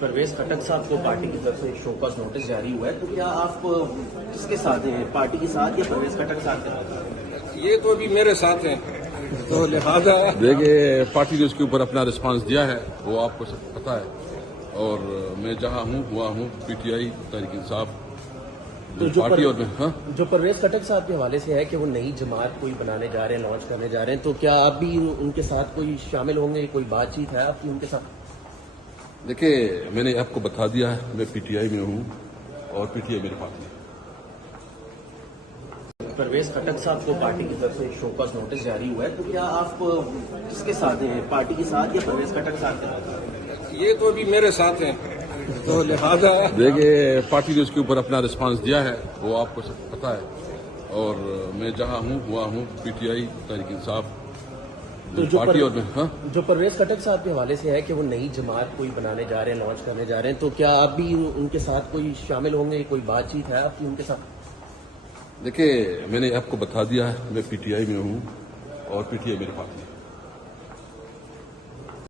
پرویز خٹک صاحب کو پارٹی کی طرف سے شو کاز نوٹس جاری ہوا ہے، تو کیا آپ کس کے ساتھ ہیں، پارٹی کے ساتھ یا پرویز خٹک صاحب کے ساتھ؟ یہ تو ابھی میرے ساتھ ہیں، تو لہٰذا دیکھیے پارٹی نے اس کے اوپر اپنا رسپانس دیا ہے، وہ آپ کو سب پتہ ہے، اور میں جہاں ہوں ہوا ہوں P T I Tehreek Insaf party اور جو پرویز خٹک صاحب کے حوالے سے ہے کہ وہ نئی جماعت کوئی بنانے جا رہے ہیں، لانچ کرنے جا رہے ہیں، تو کیا آپ بھی ان کے ساتھ کوئی شامل ہوں گے، کوئی بات چیت ہے آپ کی ان کے ساتھ؟ دیکھیے میں نے آپ کو بتا دیا ہے میں پی ٹی آئی میں ہوں اور پی ٹی آئی میرے پارٹی ہے۔ پرویز خٹک صاحب کو پارٹی کی طرف سے شو کاز نوٹس جاری ہوا ہے، تو کیا آپ کس کے ساتھ ہیں، پارٹی کے ساتھ یا پرویز خٹک صاحب کے ساتھ؟ یہ تو ابھی میرے ساتھ ہیں، تو لہٰذا دیکھیے پارٹی نے اس کے اوپر اپنا رسپانس دیا ہے، وہ آپ کو سب پتہ ہے، اور میں جہاں ہوں ہوا ہوں P T I Tehreek Insaf party اور جو پرویز خٹک صاحب کے حوالے سے ہے کہ وہ نئی جماعت کوئی بنانے جا رہے ہیں، لانچ کرنے جا رہے ہیں، تو کیا آپ بھی ان کے ساتھ کوئی شامل ہوں گے، کوئی بات چیت ہے آپ کی ان کے ساتھ؟ دیکھیے میں نے آپ کو بتا دیا ہے میں پی ٹی آئی میں ہوں اور پی ٹی آئی میرے پارٹی ہے۔